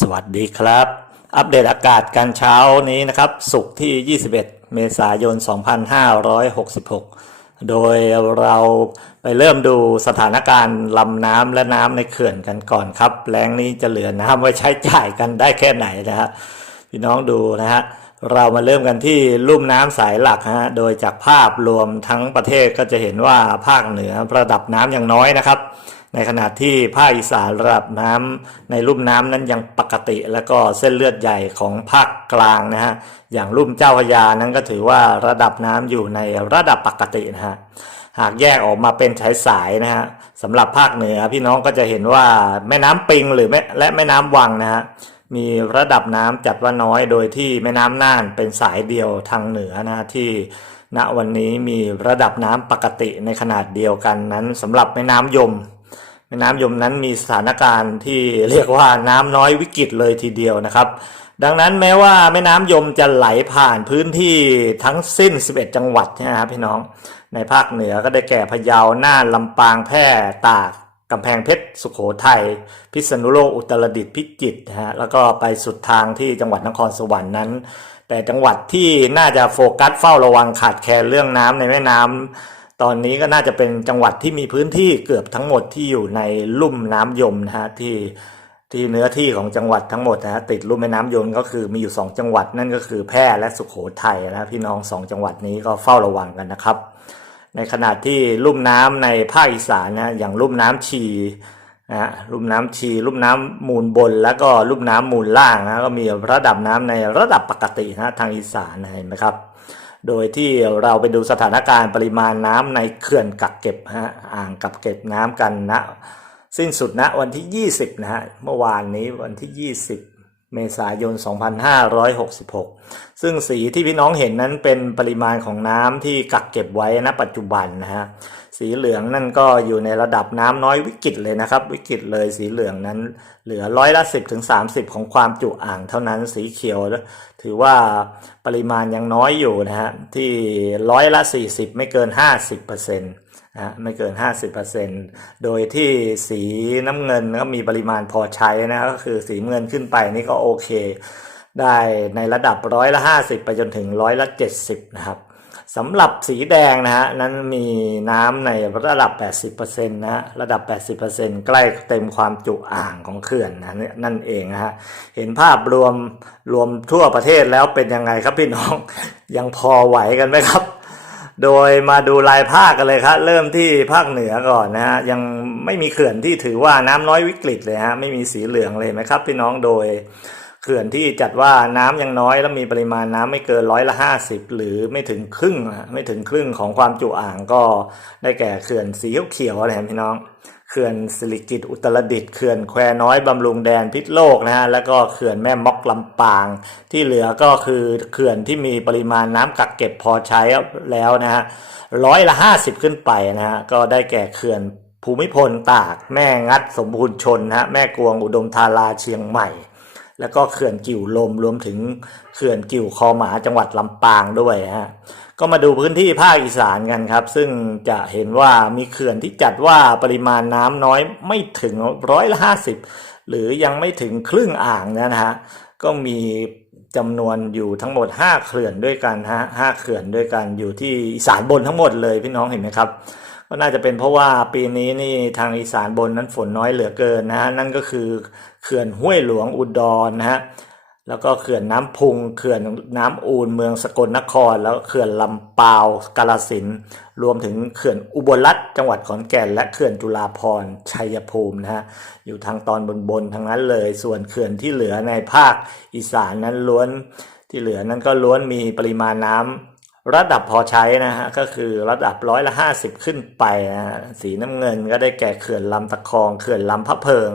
สวัสดีครับ อัปเดตอากาศการเช้านี้นะครับ สุกที่ 21 เมษายน 2566 โดยเราไปเริ่มดูสถานการณ์ลำน้ำและน้ำในเขื่อนกันก่อนครับ แรงนี้จะเหลือน้ำไว้ใช้จ่ายกันได้แค่ไหนนะฮะพี่น้องดูนะฮะเรามาเริ่มกันที่ลุ่มน้ำสายหลักฮะ โดยจากภาพรวมทั้งประเทศก็จะเห็นว่าภาคเหนือระดับน้ำยังน้อยนะครับ ในขณะที่ภาคอีสานระดับน้ำในลุ่มน้ำนั้นยังปกติ แล้วก็เส้นเลือดใหญ่ของภาคกลางนะฮะอย่างลุ่มเจ้าพยานั้นก็ถือว่าระดับน้ำอยู่ในระดับปกตินะฮะหากแยกออกมาเป็นสายสายๆนะฮะสำหรับภาคเหนือพี่น้องก็จะเห็นว่าแม่น้ำปิงหรือแม่และแม่น้ำวังนะฮะมีระดับน้ำจัดว่าน้อยโดยที่แม่น้ำน่านเป็นสายเดียวทางเหนือนะที่ณวันนี้มีระดับน้ำปกติในขนาดเดียวกันนั้นสำหรับแม่น้ำยม ม่น้ำยมนั้นมีสถานการณ์ที่เรียกว่าน้ำน้อยวิกฤตเลยทีเดียวนะครับ ดังนั้นแม้ว่าแม่น้ำยมจะไหลผ่านพื้นที่ทั้งสิ้น 11 จังหวัดนะครับพี่น้องในภาคเหนือก็ได้แก่พะเยาน่านลำปางแพร่ตากกำแพงเพชรสุโขทัยพิษณุโลกอุตรดิตถ์พิจิตรนะฮะแล้วก็ไปสุดทางที่จังหวัดนครสวรรค์นั้น แต่จังหวัดที่น่าจะโฟกัสเฝ้าระวังขาดแคลนเรื่องน้ำในแม่น้ำ ตอนนี้ก็น่าจะเป็นจังหวัดที่มีพื้นที่เกือบทั้งหมดที่อยู่ในลุ่มน้ำยมนะฮะที่ที่เนื้อที่ของจังหวัดทั้งหมดนะฮะติดลุ่มแม่น้ำยมก็คือมีอยู่ 2 จังหวัดนั่นก็คือแพร่และสุขโขทัยนะพี่น้อง 2 จังหวัดนี้ก็เฝ้าระวังกันนะครับ ในขณะที่ลุ่มน้ำในภาคอีสานนะอย่างลุ่มน้ำชีนะฮะลุ่มน้ำชี ลุ่มน้ำมูลบน แล้วก็ลุ่มน้ำมูลล่างนะก็มีระดับน้ำในระดับปกตินะทางอีสานเห็นไหมครับ โดยที่เราไปดูสถานการณ์ปริมาณน้ำในเขื่อนกักเก็บฮะอ่างกักเก็บน้ำกันนะสิ้นสุดณวันที่ 20 นะฮะเมื่อวานนี้วันที่ 20 เมษายน 2566 ซึ่งสีที่พี่น้องเห็นนั้นเป็นปริมาณของน้ำที่กักเก็บไว้ณปัจจุบันนะฮะ สีเหลืองนั่นก็อยู่ในระดับน้ำน้อยวิกฤตเลยนะครับ วิกฤตเลยสีเหลืองนั้นเหลือร้อยละ 10ถึง30 ของความจุอ่างเท่านั้นสีเขียว ถือว่าปริมาณยังน้อยอยู่นะฮะที่ร้อยละ 40 ไม่เกิน 50%นะ ฮะไม่เกิน 50%โดยที่สีน้ำเงินก็มีปริมาณพอใช้นะก็คือสีเงินขึ้นไปนี่ก็โอเค ได้ในระดับร้อยละ 50 ไปจนถึงร้อยละ 70 นะครับสำหรับสีแดงนะฮะนั้นมีน้ำในระดับ 80%นะฮะระดับ 80%ใกล้เต็มความจุอ่างของเขื่อนนะนั่นเองนะฮะเห็นภาพรวมรวมทั่วประเทศแล้วเป็นยังไงครับพี่น้อง ยังพอไหวกันไหมครับ โดยมาดูรายภาคกันเลยครับเริ่มที่ภาคเหนือก่อนนะฮะยังไม่มีเขื่อนที่ถือว่าน้ำน้อยวิกฤตเลยฮะไม่มีสีเหลืองเลยไหมครับพี่น้องโดยเขื่อนที่จัดว่าน้ำยังน้อยแล้วมีปริมาณน้ำไม่เกินร้อยละห้าสิบหรือไม่ถึงครึ่งไม่ถึงครึ่งของความจุอ่างก็ได้แก่เขื่อนสีเขียวๆนะครับพี่น้อง เขื่อนสิริกิตอุตรดิตเขื่อนแควน้อยบำรุงแดนพิษโลกนะฮะแล้วก็เขื่อนแม่มอกลำปาง ที่เหลือก็คือเขื่อนที่มีปริมาณน้ำกักเก็บพอใช้แล้วนะฮะร้อยละห้าสิบขึ้นไปนะฮะก็ได้แก่เขื่อนภูมิพลตาก แม่งัดสมบูรณ์ชนนะฮะแม่กวงอุดมธาราเชียงใหม่ แล้วก็เขื่อนกิ่วลมรวมถึงเขื่อนกิ่วคอหมาจังหวัดลำปางด้วยฮะก็มาดูพื้นที่ภาคอีสานกันครับ ซึ่งจะเห็นว่ามีเขื่อนที่จัดว่าปริมาณน้ำน้อยไม่ถึงร้อยละห้าสิบหรือยังไม่ถึงครึ่งอ่างนะฮะก็มี จำนวนอยู่ทั้งหมด 5 เขื่อนด้วยกันฮะห้าเขื่อนด้วยกันอยู่ที่อีสานบนทั้งหมดเลยพี่น้องเห็นไหมครับ ก็น่าจะเป็นเพราะว่าปีนี้นี่ทางอีสานบนนั้นฝนน้อยเหลือเกินนะฮะนั่นก็คือเขื่อนห้วยหลวงอุดรนะฮะ แล้วก็เขื่อนน้ำพุงเขื่อนน้ำอูนเมืองสกลนคร แล้วเขื่อนลำปาวกาลสินรวมถึงเขื่อนอุบลรัฐจังหวัดขอนแก่น และเขื่อนจุฬาภรณ์ชัยภูมินะฮะอยู่ทางตอนบนๆทางนั้นเลย ส่วนเขื่อนที่เหลือในภาคอีสานนั้นล้วนที่เหลือนั้นก็ล้วนมีปริมาณน้ำ ระดับพอใช้นะฮะก็คือระดับร้อยละห้าสิบขึ้นไปนะฮะสีน้ำเงินก็ได้แก่เขื่อนลำตะคองเขื่อนลำพะเพิง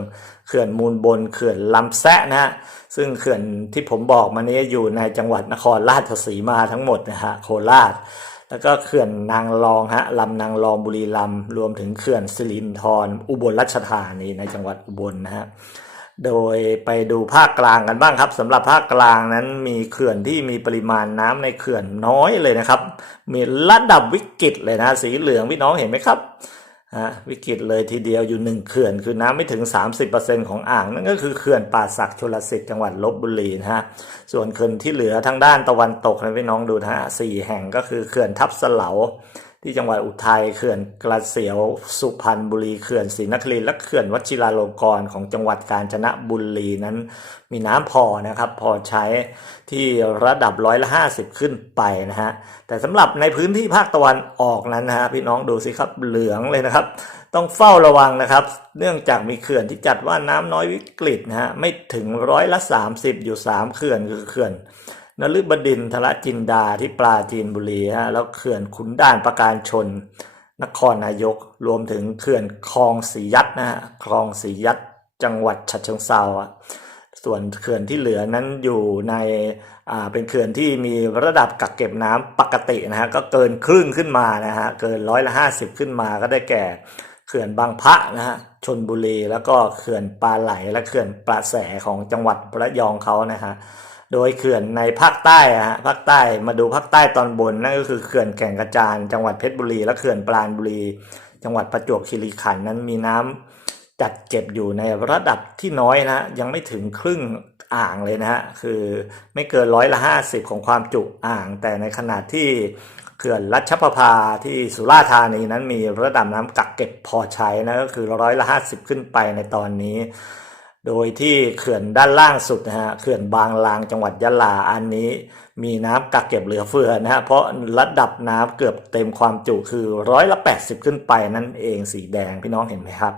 เขื่อนมูลบนเขื่อนลำแซะนะฮะซึ่งเขื่อนที่ผมบอกมานี้อยู่ในจังหวัดนครราชสีมาทั้งหมดนะฮะโคราช แล้วก็เขื่อนนางรองฮะลำนางรองบุรีรัมย์รวมถึงเขื่อนสิรินธรอุบลราชธานีในจังหวัดอุบลนะฮะ โดยไปดูภาคกลางกันบ้างครับสำหรับภาคกลางนั้นมีเขื่อนที่มีปริมาณน้ำในเขื่อนน้อยเลยนะครับ มีระดับวิกฤตเลยนะสีเหลืองพี่น้องเห็นไหมครับฮะวิกฤตเลยทีเดียวอยู่หนึ่งเขื่อนคือน้ำไม่ถึง 30%ของอ่าง นั่นก็คือเขื่อนป่าสักชลสิทธิ์จังหวัดลบบุรีนะฮะส่วนเขื่อนที่เหลือทางด้านตะวันตกนะพี่น้องดูนะฮะสี่แห่งก็คือเขื่อนทับเสลา ที่จังหวัดอุทัยเขื่อนกระเสียวสุพรรณบุรีเขื่อนศรีนครินทร์และเขื่อนวชิราลงกรณ์ของจังหวัดกาญจนบุรีนั้น มีน้ำพอนะครับพอใช้ที่ระดับร้อยละห้าสิบขึ้นไปนะฮะแต่สำหรับในพื้นที่ภาคตะวันออกนั้นนะฮะพี่น้องดูสิครับเหลืองเลยนะครับ ต้องเฝ้าระวังนะครับ เนื่องจากมีเขื่อนที่จัดว่าน้ำน้อยวิกฤตนะฮะไม่ถึงร้อยละ30อยู่3เขื่อนคือเขื่อน นฤบดินทรจินดาที่ปราจีนบุรีฮะแล้วเขื่อนขุนด่านประการชน นครนายก รวมถึงเขื่อนคลองสียัดนะฮะคลองสียัดจังหวัดฉะเชิงเซาอะส่วนเขื่อนที่เหลือนั้นอยู่ในอ่าเป็นเขื่อนที่มีระดับกักเก็บน้ำปกตินะฮะก็เกินครึ่งขึ้นมานะฮะเกินร้อยละห้าสิบขึ้นมาก็ได้แก่เขื่อนบางพระนะฮะชนบุรีแล้วก็เขื่อนปลาไหลและเขื่อนปลาแสของจังหวัดระยองเขานะฮะ โดยเขื่อนในภาคใต้อะฮะภาคใต้มาดูภาคใต้ตอนบนนั่นก็คือเขื่อนแก่งกระจานจังหวัดเพชรบุรี และเขื่อนปราณบุรี จังหวัดประจวบคีรีขันธ์นั้นมีน้ำจัดเก็บอยู่ในระดับที่น้อยนะยังไม่ถึงครึ่งอ่างเลยนะฮะคือไม่เกินร้อยละห้าสิบของความจุอ่าง แต่ในขณะที่เขื่อนรัชประภาที่สุราษฎร์ธานีนั้นมีระดับน้ำกักเก็บพอใช้นะก็คือร้อยละห้าสิบขึ้นไปในตอนนี้ โดยที่เขื่อนด้านล่างสุดนะฮะเขื่อนบางลางจังหวัดยะลาอันนี้มีน้ำกักเก็บเหลือเฟือนะฮะเพราะระดับน้ำเกือบเต็มความจุคือร้อยละ80ขึ้นไปนั่นเองสีแดงพี่น้องเห็นไหมครับ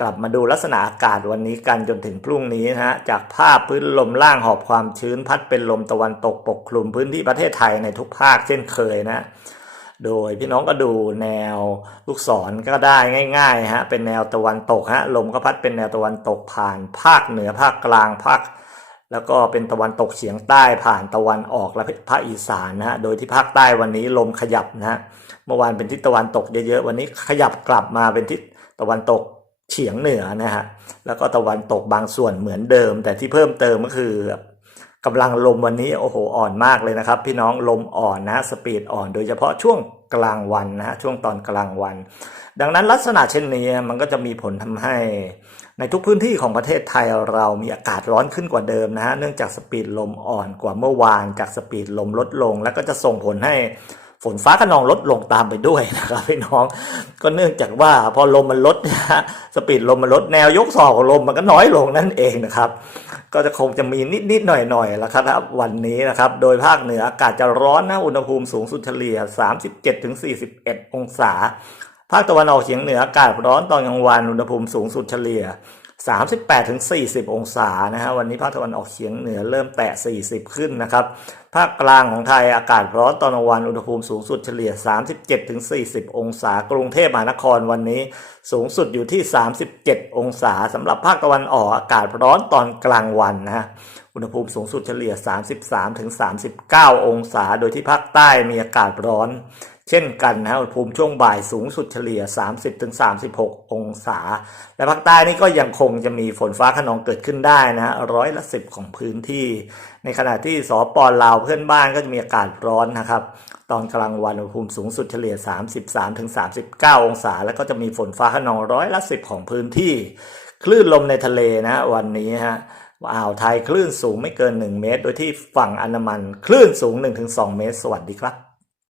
กลับมาดูลักษณะอากาศวันนี้กันจนถึงพรุ่งนี้นะฮะจากภาพพื้นลมล่างหอบความชื้นพัดเป็นลมตะวันตกปกคลุมพื้นที่ประเทศไทยในทุกภาคเช่นเคยนะ โดยพี่น้องก็ดูแนวลูกศรก็ได้ง่ายๆฮะเป็นแนวตะวันตกฮะลมก็พัดเป็นแนวตะวันตกผ่านภาคเหนือภาคกลางภาคแล้วก็เป็นตะวันตกเฉียงใต้ผ่านตะวันออกและภาคอีสานนะฮะ โดยที่ภาคใต้วันนี้ลมขยับนะฮะ เมื่อวานเป็นทิศตะวันตกเยอะๆ วันนี้ขยับกลับมาเป็นทิศตะวันตกเฉียงเหนือนะฮะ แล้วก็ตะวันตกบางส่วนเหมือนเดิม แต่ที่เพิ่มเติมก็คือ กำลังลมวันนี้โอ้โหอ่อนมากเลยนะครับ พี่น้องลมอ่อนนะสปีดอ่อน โดยเฉพาะช่วงกลางวันนะช่วงตอนกลางวัน ดังนั้นลักษณะเช่นนี้มันก็จะมีผลทำให้ในทุกพื้นที่ของประเทศไทยเรามีอากาศร้อนขึ้นกว่าเดิมนะฮะเนื่องจากสปีดลมอ่อนกว่าเมื่อวานจากสปีดลมลดลง แล้วก็จะส่งผลให้ ฝนฟ้าขนองลดลงตามไปด้วยนะครับพี่น้อง ก็เนื่องจากว่าพอลมมันลดนะฮะสปีดลมมันลดแนวยกศอกของลมมันก็น้อยลงนั่นเองนะครับ ก็จะคงจะมีนิดๆหน่อยๆแล้วครับวันนี้นะครับ โดยภาคเหนืออากาศจะร้อนนะอุณหภูมิสูงสุดเฉลี่ย 37-41 องศา ภาคตะวันออกเฉียงเหนืออากาศร้อนตอนกลางวันอุณหภูมิสูงสุดเฉลี่ย 38-40 องศานะฮะวันนี้ภาคตะวันออกเฉียงเหนือเริ่มแตะ 40 ขึ้นนะครับ ภาคกลางของไทยอากาศร้อนตอนกลางวันอุณหภูมิสูงสุดเฉลี่ย 37-40 องศากรุงเทพมหานครวันนี้สูงสุดอยู่ที่ 37 องศาสำหรับภาคตะวันออกอากาศร้อนตอนกลางวันนะฮะอุณหภูมิสูงสุดเฉลี่ย 33-39 องศา โดยที่ภาคใต้มีอากาศร้อน เช่นกันนะอุณหภูมิช่วงบ่ายสูงสุดเฉลี่ย 30-36 องศา และภาคใต้นี่ก็ยังคงจะมีฝนฟ้าขนองเกิดขึ้นได้นะฮะร้อยละสิบของพื้นที่ ในขณะที่สปลาวเพื่อนบ้านก็จะมีอากาศร้อนนะครับตอนกลางวันอุณหภูมิสูงสุดเฉลี่ย 33-39 องศา แล้วก็จะมีฝนฟ้าขนองร้อยละสิบของพื้นที่ คลื่นลมในทะเลนะวันนี้ฮะอ่าวไทยคลื่นสูงไม่เกิน 1 เมตร โดยที่ฝั่งอันดามันคลื่นสูง 1-2 เมตร สวัสดีครับ